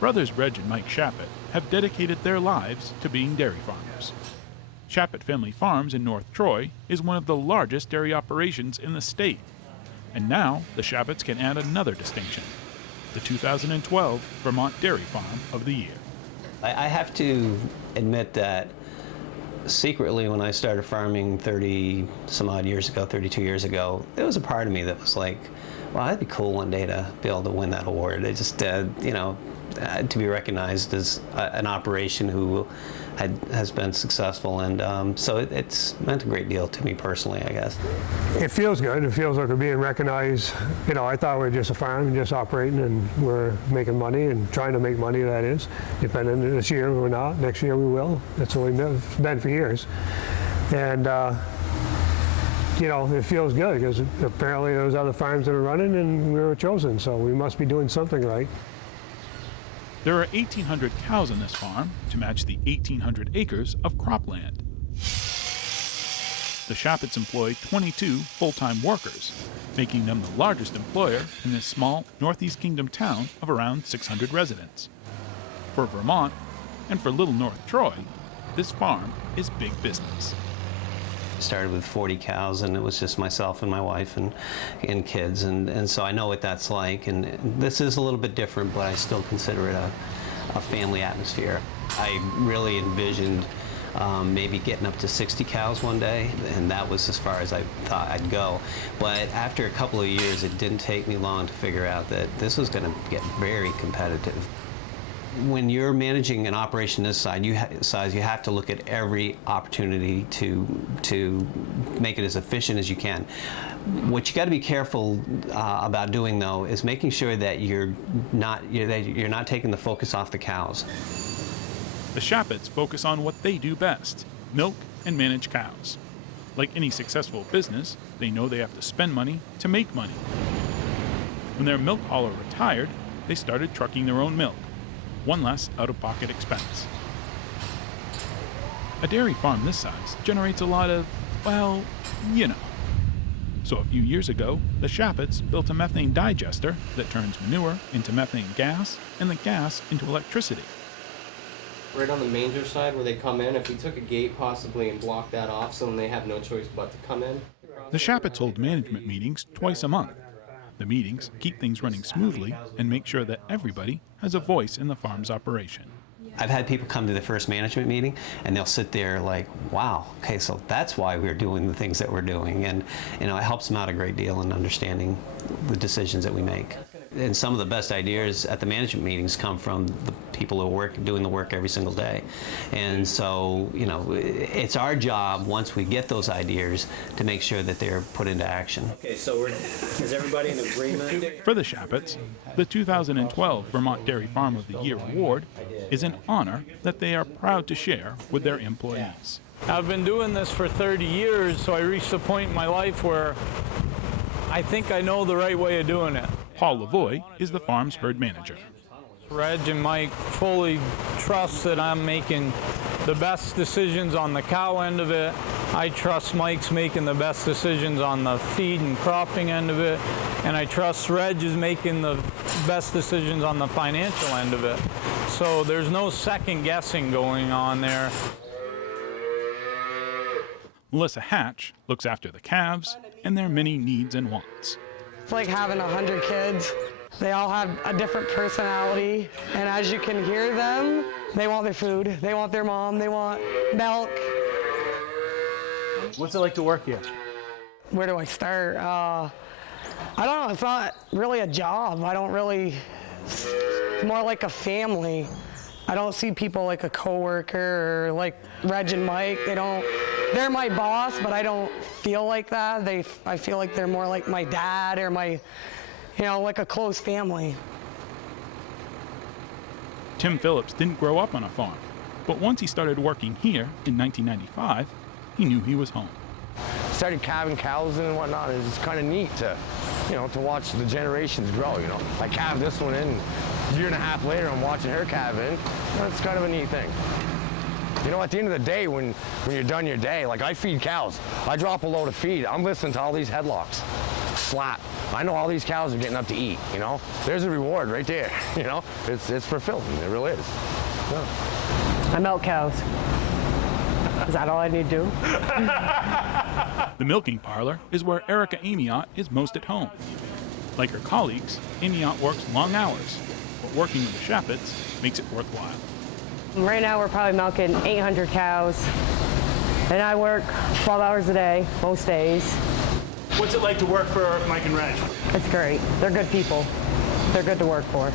Brothers Reg and Mike Chaput have dedicated their lives to being dairy farmers. Chaput Family Farms in North Troy is one of the largest dairy operations in the state. And now the Chaputs can add another distinction, the 2012 Vermont Dairy Farm of the Year. I have to admit that secretly when I started farming 30 some odd years ago, 32 years ago, there was a part of me that was like, well, that'd be cool one day to be able to win that award. It just, to be recognized as an operation who has been successful, and so it's meant a great deal to me personally, I guess. It feels good. It feels like we're being recognized. I thought we were just a farm, just operating, and we're making money and trying to make money, that is. Depending this year, we're not. Next year, we will. That's what we've been for years. And, it feels good because apparently there's other farms that are running and we were chosen, so we must be doing something right. There are 1,800 cows on this farm to match the 1,800 acres of cropland. The Chaputs employ 22 full-time workers, making them the largest employer in this small Northeast Kingdom town of around 600 residents. For Vermont, and for Little North Troy, this farm is big business. Started with 40 cows, and it was just myself and my wife and kids, and so I know what that's like, and this is a little bit different, but I still consider it a family atmosphere. I really envisioned maybe getting up to 60 cows one day, and that was as far as I thought I'd go. But after a couple of years, it didn't take me long to figure out that this was going to get very competitive. When you're managing an operation this size, you have to look at every opportunity to make it as efficient as you can. What you got to be careful about doing, though, is making sure that you're not taking the focus off the cows. The Chaputs focus on what they do best, milk and manage cows. Like any successful business, they know they have to spend money to make money. When their milk hauler retired, they started trucking their own milk. One less out-of-pocket expense. A dairy farm this size generates a lot of, well, So a few years ago, the Chaputs built a methane digester that turns manure into methane gas and the gas into electricity. Right on the manger side where they come in, if we took a gate possibly and blocked that off so then they have no choice but to come in. The Chaputs hold management meetings twice a month. The meetings keep things running smoothly and make sure that everybody has a voice in the farm's operation. I've had people come to the first management meeting and they'll sit there like, wow, okay, so that's why we're doing the things that we're doing. And it helps them out a great deal in understanding the decisions that we make. And some of the best ideas at the management meetings come from the people who are doing the work every single day. And so, it's our job, once we get those ideas, to make sure that they're put into action. Okay, so is everybody in agreement? For the Chaputs, the 2012 Vermont Dairy Farm of the Year award is an honor that they are proud to share with their employees. I've been doing this for 30 years, so I reached a point in my life where I think I know the right way of doing it. Paul Lavoie is the farm's herd manager. Reg and Mike fully trust that I'm making the best decisions on the cow end of it. I trust Mike's making the best decisions on the feed and cropping end of it. And I trust Reg is making the best decisions on the financial end of it. So there's no second guessing going on there. Melissa Hatch looks after the calves and their many needs and wants. It's like having 100 kids. They all have a different personality, and as you can hear them, they want their food, they want their mom, they want milk. What's it like to work here? Where do I start? I don't know, it's not really a job. It's more like a family. I don't see people like a coworker or like Reg and Mike. They're my boss, but I don't feel like that. I feel like they're more like my dad or my, like a close family. Tim Phillips didn't grow up on a farm, but once he started working here in 1995, he knew he was home. Started calving cows and whatnot. It's kind of neat to watch the generations grow, I calved this one in, a year and a half later I'm watching her calve in. It's kind of a neat thing. At the end of the day, when you're done your day, like I feed cows, I drop a load of feed, I'm listening to all these headlocks. slap. I know all these cows are getting up to eat, you know. There's a reward right there, you know. It's fulfilling, it really is. Yeah. I milk cows. Is that all I need to do? The milking parlor is where Erica Amiot is most at home. Like her colleagues, Amiot works long hours, but working with the Chaputs makes it worthwhile. Right now we're probably milking 800 cows, and I work 12 hours a day, most days. What's it like to work for Mike and Reg? It's great. They're good people. They're good to work for.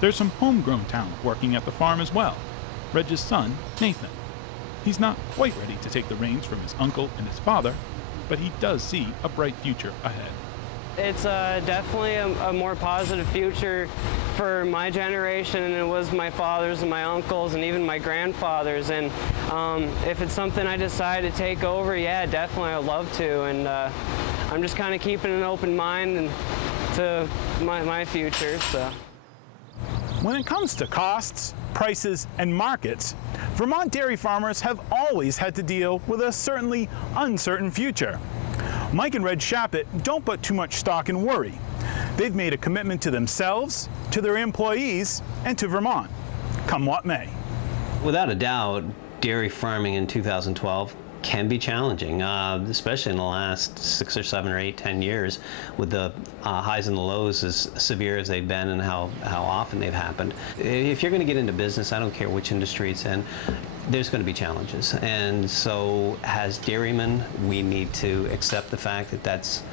There's some homegrown talent working at the farm as well. Reg's son, Nathan. He's not quite ready to take the reins from his uncle and his father, but he does see a bright future ahead. It's definitely a more positive future for my generation than it was my father's and my uncles and even my grandfather's. And if it's something I decide to take over, yeah, definitely I'd love to. And I'm just kind of keeping an open mind and to my future. So. When it comes to costs, prices, and markets, Vermont dairy farmers have always had to deal with a certainly uncertain future. Mike and Reg Chaput don't put too much stock in worry. They've made a commitment to themselves, to their employees, and to Vermont, come what may. Without a doubt, dairy farming in 2012 can be challenging, especially in the last 6 or 7 or 8, 10 years, with the highs and the lows as severe as they've been and how often they've happened. If you're going to get into business, I don't care which industry it's in, there's going to be challenges. And so as dairymen, we need to accept the fact that that's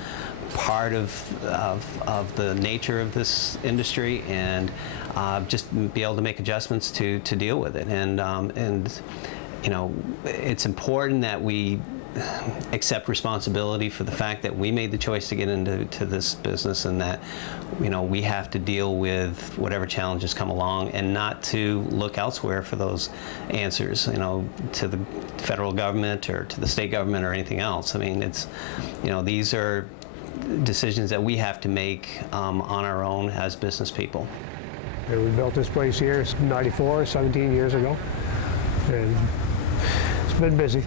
part of the nature of this industry, and just be able to make adjustments to deal with it. And you know, it's important that we accept responsibility for the fact that we made the choice to get into this business, and that, you know, we have to deal with whatever challenges come along, and not to look elsewhere for those answers, you know, to the federal government or to the state government or anything else. I mean, it's, you know, these are decisions that we have to make on our own as business people. And we built this place here in '94, 17 years ago, and it's been busy.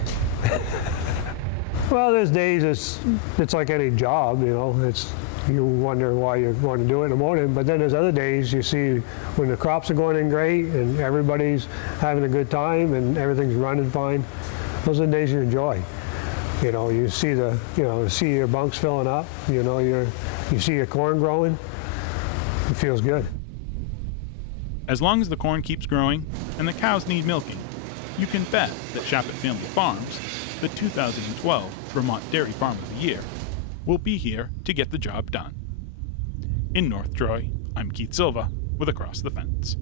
Well, there's days it's like any job, you know. You wonder why you want to do it in the morning, but then there's other days you see when the crops are going in great and everybody's having a good time and everything's running fine. Those are the days you enjoy. You know, you see your bunks filling up. You know, you see your corn growing. It feels good. As long as the corn keeps growing and the cows need milking, you can bet that Chaput Family Farms, the 2012 Vermont Dairy Farm of the Year, will be here to get the job done. In North Troy, I'm Keith Silva with Across the Fence.